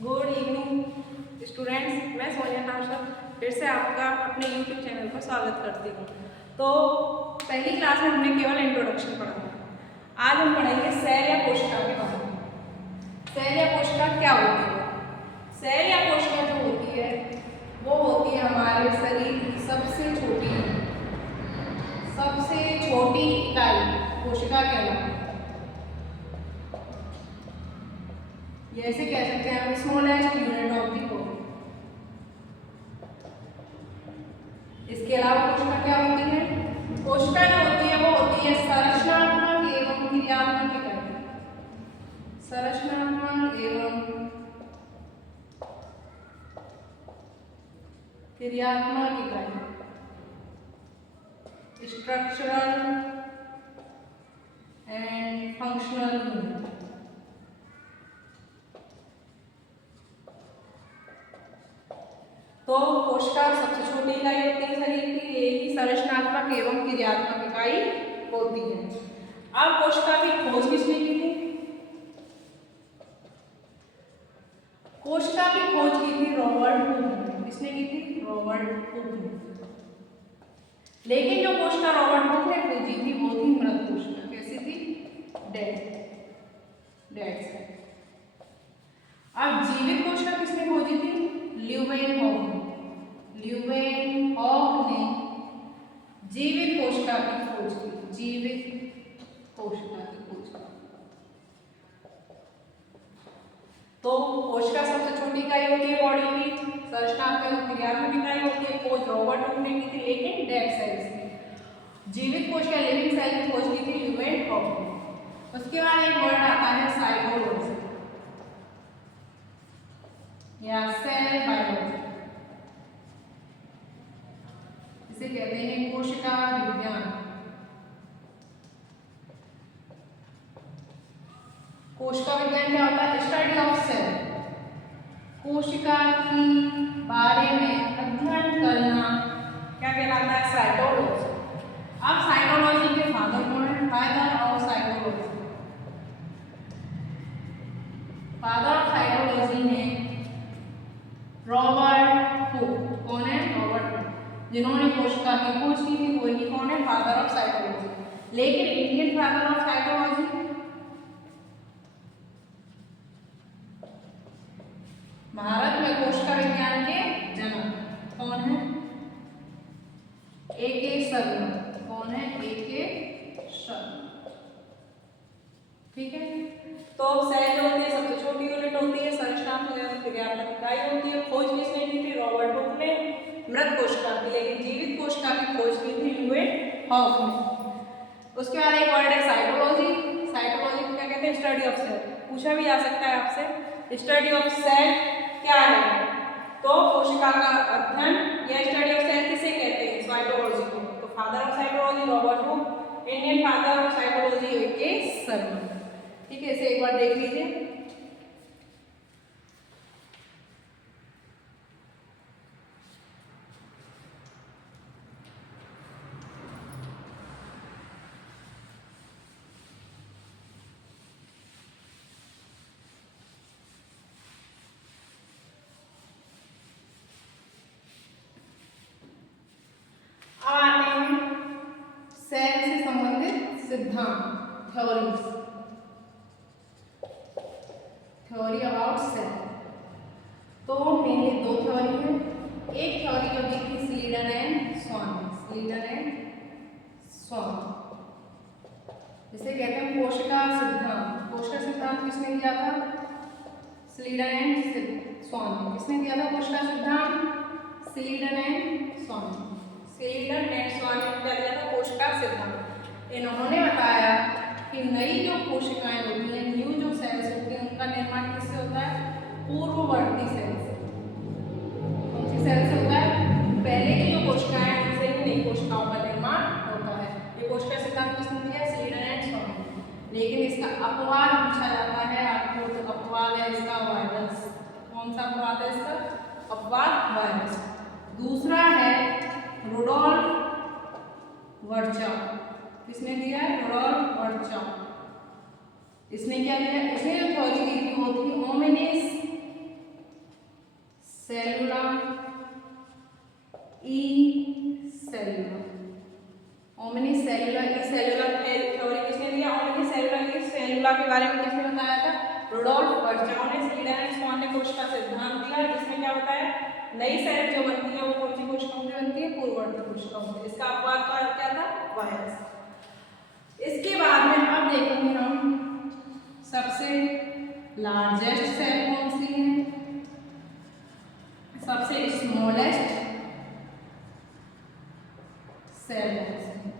Good evening students, मैं सोनिया नाशर फिर से आपका अपने यूट्यूब चैनल पर स्वागत करती हूँ। तो पहली क्लास में हमने केवल इंट्रोडक्शन पढ़ा। आज हम पढ़ेंगे सेल या कोशिका के बारे में। सेल या कोशिका क्या होती है? सेल या कोशिका जो होती है वो होती है हमारे शरीर की सबसे छोटी इकाई कोशिका कहलाती है। ये ऐसे कह सकते हैं हम smallest unit of the body. इसके अलावा कोशिका क्या होती है? कोशिका जो होती है वो होती है संरचनात्मक एवं क्रियात्मक इकाई। संरचनात्मक एवं क्रियात्मक इकाई, स्ट्रक्चरल एंड फंक्शनल यूनिट। तो कोशिका सबसे छोटी इकाई होती है शरीर की, यही संरचनात्मक एवं क्रियात्मक इकाई होती है। अब कोशिका की खोज किसने की थी? कोशिका की खोज की थी रॉबर्ट हुक ने। किसने की थी? रॉबर्ट हुक ने। लेकिन जो कोशिका रॉबर्ट हुक ने खोजी थी वो थी मृत कोशिका। कैसी थी? Dead cell. अब जीवित कोशिका किसने खोजी थी? ल्यूवेनहॉफ ने जीवित कोशिका की खोज की। जीवित कोशिका की खोज की। तो कोशिका सबसे छोटी इकाई होती है बॉडी की, संरचनात्मक क्रियात्मक इकाई होती है। खोज रॉबर्ट हुक ने की थी, लेकिन डेड सेल्स की। जीवित कोशिका लिविंग सेल की खोज की थी ल्यूवेनहॉफ ने। उसके बाद एक वर्ड आता है साइटोलॉजी या सेल बायोलॉजी। इसे कहते हैं कोशिका विज्ञान। कोशिका विज्ञान क्या होता है? स्टडी ऑफ सेल, कोशिका की बारे में अध्ययन करना क्या कहलाता है? साइटोलॉजी। अब साइटोलॉजी के फादर कौन है? Father of cytology, father of cytology ने रॉबर्ट हुक। कौन है? Robert Hooke. जिन्होंने कोशिका की खोज की थी वही कौन है? Father of cytology. लेकिन Indian father of cytology Bharat में कोशिका विज्ञान के जनक कौन है? A.K. शर्मा। कौन है? A.K. शर्मा। ठीक है। तो सेल जो होती है सबसे छोटी यूनिट होती है, संरचनात्मक एवं क्रियात्मक इकाई होती है। खोज किसने की थी? रॉबर्ट हुक ने मृत कोशिका की, लेकिन जीवित कोशिका की खोज की थी ल्यूवेनहॉफ ने। उसके बाद एक वर्ड है साइटोलॉजी। साइटोलॉजी को क्या कहते हैं? Study of cell. पूछा भी आ सकता है आपसे, स्टडी ऑफ सेल क्या है? तो कोशिका का अध्ययन या स्टडी ऑफ सेल किसे कहते हैं? साइटोलॉजी को। तो father of cytology Robert Hooke, Indian father of cytology A.K. Sharma. ठीक है, इसे एक बार देख लीजिए। सेल से संबंधित सिद्धांत, थ्योरीज, थ्योरी अबाउट सेल। तो मेनली दो थ्योरी है। एक थ्योरी जो दी थी स्लीडन एंड स्वान, जिसे कहते हैं कोशिका सिद्धांत। कोशिका सिद्धांत किसने दिया था? स्लीडन एंड स्वान। किसने दिया था कोशिका सिद्धांत? स्लीडन एंड स्वान। स्लीडन एंड स्वान ने क्या दिया था? कोशिका सिद्धांत। इन्होंने बताया कि नई जो कोशिकाएं होती हैं, न्यू जो सेल्स होती हैं, उनका निर्माण किससे होता है? पूर्ववर्ती सेल से। कौन सी सेल से होता है? पहले की जो कोशिकाएं हैं उनसे ही नई कोशिकाओं का निर्माण होता है। ये कोशिका सिद्धांत किसने दिया? स्लीडन एंड स्वान। लेकिन इसका अपवाद पूछा जाता है आपको, तो अपवाद है इसका वायरस। कौन सा अपवाद है इसका? अपवाद वायरस। दूसरा है रुडोल्फ वर्चा। किसने दिया है? रुडोल्फ वर्चा। इसने क्या दिया? इसने जो थ्योरी दी थी वो थी ओमिनिस सेलुला, ई सेलुला, ओमनी सेलुला, ई सेलुला थ्योरी किसने दिया? ओमनी सेलुला, ई सेलुला के बारे में किसने बताया था? रुडोल्फ वर्चा ने। स्लीडर एंड स्वान ने कोशिका सिद्धांत दिया, जिसमें क्या बताया? नई सेल जो बनती है वो कौन सी कोशिकाओं से बनती है? पूर्ववर्ती कोशिकाओं से। इसका अपवाद का अर्थ क्या था? वायरस। इसके बाद में अब देखेंगे हम सबसे लार्जेस्ट सेल कौन सी है, सबसे स्मॉलेस्ट सेल कौन सी है?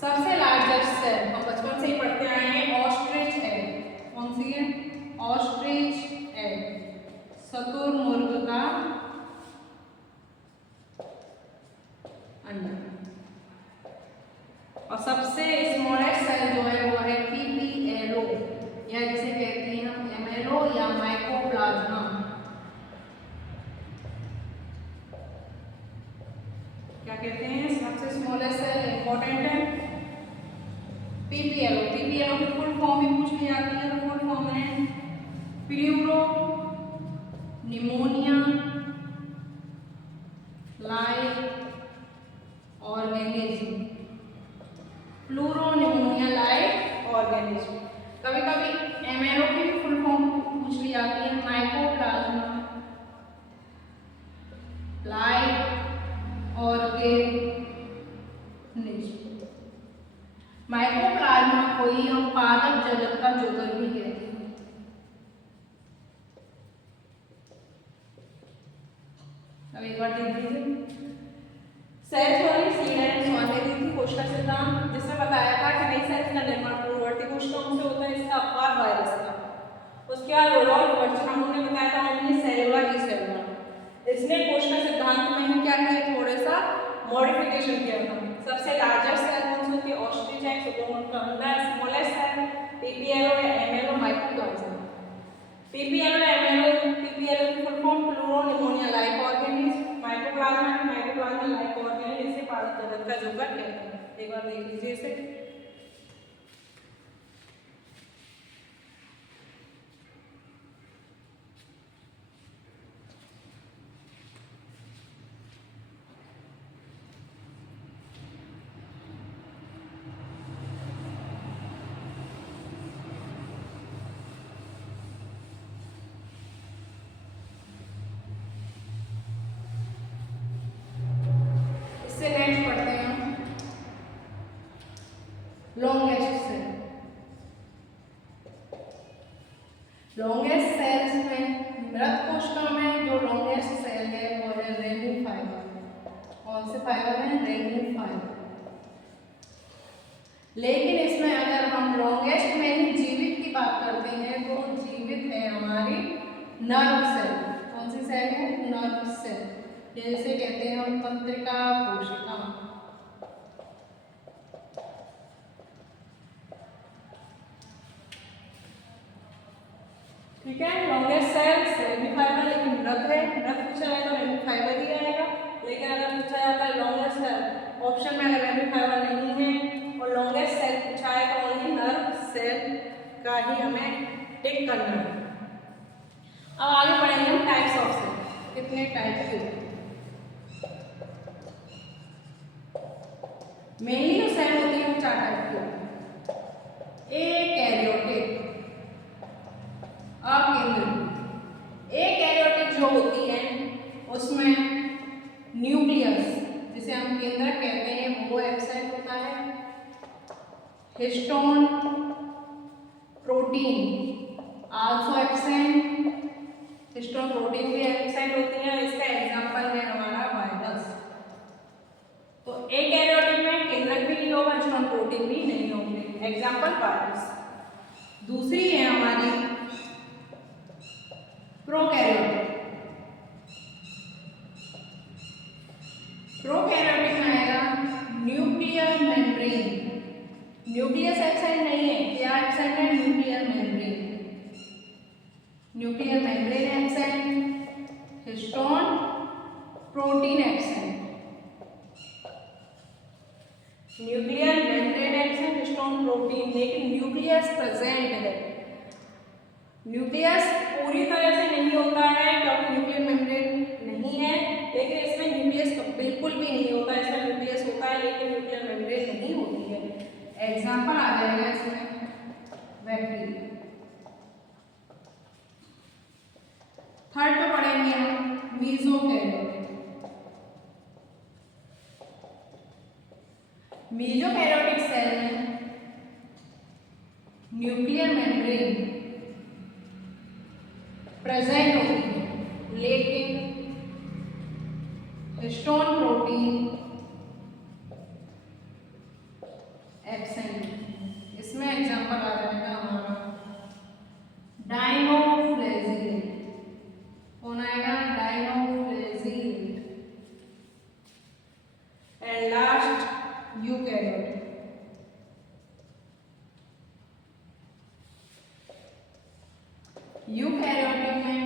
सबसे लार्जेस्ट सेल हम बचपन से ही पढ़ते आए हैं, ऑस्ट्रिच एग। कौन सी है? ऑस्ट्रिच एग, शुतुरमुर्ग का अंडा। और सबसे स्मॉलेस्ट सेल जो है वो है पीपीएलओ, या जिसे कहते हैं हम एमएलओ या माइकोप्लाज्मा। क्या कहते हैं? सबसे स्मॉलेस्ट सेल इंपॉर्टेंट है पीपीएलओ। पीपीएलओ की फुल फॉर्म भी पूछ ली जाती है, तो फुल फॉर्म है pleuro pneumonia like organism. Pleuropneumonia like organism. कभी कभी एमएलओ की फुल फॉर्म पूछ ली जाती है, माइकोप्लाज्मा लाइक ऑर्गेनिज्म। माइकोप्लाज्मा को ही हम पादप जगत का जोकर भी कहते हैं। अब एक बार देख लीजिए, सेल थ्योरी स्लीडर एंड स्वान ने दी थी कोशिका सिद्धांत, जिसमें बताया था कि नई सेल का निर्माण पूर्ववर्ती कोशिकाओं से होता है, इसका अपवाद वायरस का। उसके बाद रुडोल्फ वर्चा ने बताया था ओमनी सेलुला, ई सेलुला। इसने कोशिका सिद्धांत में ही क्या किया? थोड़ा सा मॉडिफिकेशन किया था। सबसे लार्जेस्ट सेल कौन सी होती है? ऑस्ट्रिच एग, शुतुरमुर्ग का अंडा। स्मॉलेस्ट सेल पीपीएलओ या एमएलओ, माइकोप्लाज्मा। पीपीएलओ या एमएलओ, पीपीएलओ की full form pleuropneumonia like organism. Mycoplasma like organism, इसे पादप जगत का जोकर कहते हैं। एक बार देख लीजिए इसे। नेक्स्ट पढ़ते हैं हम लॉन्गेस्ट सेल। लॉन्गेस्ट सेल्स में मृत कोशिका में जो लॉन्गेस्ट सेल है वो है रेमी फाइबर। कौन से फाइबर है? Ramie fibre. लेकिन इसमें अगर हम लॉन्गेस्ट में ही जीवित की बात करते हैं तो जीवित है हमारी नर्व सेल। कौन सी सेल है? नर्व सेल, जैसे कहते हैं हम तंत्रिका कोशिका। ठीक है, लॉन्गेस्ट सेल रेमी फाइबर, लेकिन मृत है। मृत पूछा जाए तो रेमी फाइबर ही आएगा, लेकिन अगर पूछा जाता है लॉन्गेस्ट सेल, ऑप्शन में अगर रेमी फाइबर नहीं है और लॉन्गेस्ट सेल पूछा है तो ओनली नर्व सेल का ही हमें टिक करना है। अब आगे बढ़ेंगे हम टाइप्स ऑफ सेल, कितने टाइप के होते हैं। मेनली जो सेल होती है वो 4 टाइप की होती है। एकैरियोटिक, अकेंद्रीकृत। एकैरियोटिक जो होती है उसमें न्यूक्लियस, जिसे हम केंद्रक कहते हैं, वो एब्सेंट होता है। Histone protein also absent, histone protein भी एब्सेंट होती है। इसका एग्जांपल है हमारा वायरस। तो एकैरियोटिक में केंद्रक भी नहीं होगा, हिस्टोन प्रोटीन भी नहीं होंगे, एग्जांपल वायरस। दूसरी है हमारी प्रोकैरियोटिक। प्रोकैरियोटिक में आएगा न्यूक्लियर मेम्ब्रेन। न्यूक्लियस एब्सेंट नहीं है, क्या एब्सेंट है? Nuclear membrane. Nuclear membrane absent, histone protein absent. Nuclear membrane absent, histone protein, लेकिन न्यूक्लियस प्रेजेंट है। न्यूक्लियस पूरी तरह से नहीं होता है क्योंकि न्यूक्लियर मेम्ब्रेन नहीं है, लेकिन इसमें न्यूक्लियस बिल्कुल भी नहीं होता, इसमें न्यूक्लियस होता है लेकिन न्यूक्लियर मेम्ब्रेन नहीं होती है। एग्जाम्पल आ जाएगा इसमें बैक्टीरिया। थर्ड पे पढ़ेंगे हम मीजोकैरियोटिक। मीजोकैरियोटिक सेल में न्यूक्लियर मेम्ब्रेन प्रेजेंट होती है लेकिन हिस्टोन प्रोटीन एब्सेंट। इसमें एग्जांपल आ जाएगा हमारा डायनोफ्लेजिलेट। कौन आएगा? Dinoflagellate. And last eukaryotic. Eukaryotic में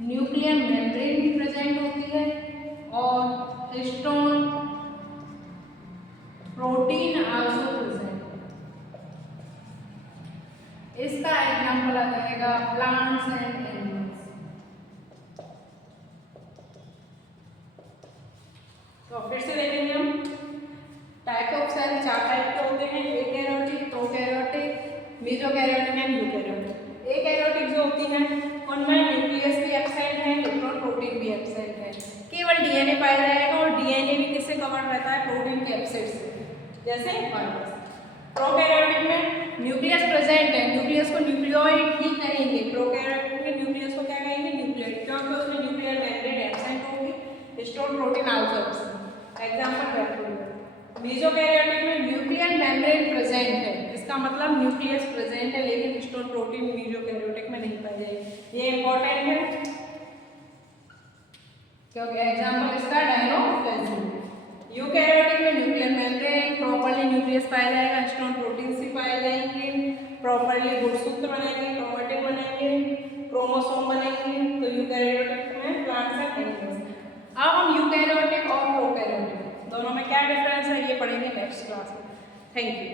न्यूक्लियर मेम्ब्रेन भी प्रेजेंट होती है और हिस्टोन प्रोटीन आल्सो प्रेजेंट। इसका एग्जांपल आ जाएगा प्लांट्स एंड एनिमल्स। तो फिर से देखेंगे हम टाइप ऑफ सेल। 4 टाइप के होते हैं, एकैरियोटिक, प्रोकैरियोटिक, मेसोकैरियोटिक एंड यूकैरियोटिक। एकैरियोटिक जो होती है उनमें न्यूक्लियस भी एब्सेंट है, हिस्टोन प्रोटीन भी एब्सेंट है, केवल डीएनए पाया जाएगा और डीएनए भी किससे कवर रहता है? प्रोटीन के एब्सेंट से, जैसे वायरस। प्रोकैरियोटिक में न्यूक्लियस प्रेजेंट है, न्यूक्लियस को न्यूक्लियोइड ही कहेंगे। प्रोकैरियोटिक में न्यूक्लियस को क्या कहेंगे? न्यूक्लियोइड, क्योंकि उसमें न्यूक्लियर मेम्ब्रेन एब्सेंट होगी, histone protein also absent. Example bacteria. Mesokaryotic में न्यूक्लियर मेम्ब्रेन प्रेजेंट है, इसका मतलब न्यूक्लियस प्रेजेंट है लेकिन हिस्टोन प्रोटीन मेसोकैरियोटिक में नहीं पाई जाएगी। ये इंपॉर्टेंट है क्योंकि एग्जांपल इसका डायनोफ्लेजिलेट। यूकैरियोटिक में न्यूक्लियर मेम्ब्रेन, प्रॉपर्ली न्यूक्लियस पाया जाएगा, हिस्टोन प्रोटीन से पाए जाएंगे, प्रॉपर्ली गुणसूत्र बनेंगे, क्रोमैटिन बनेंगे, क्रोमोसोम बनेंगे। तो यूकैरियोटिक में प्लांट्स एंड एनिमल्स। अब हम यूकैरियोटिक और प्रोकैरियोटिक दोनों में क्या डिफरेंस है ये पढ़ेंगे नेक्स्ट क्लास में। Thank you.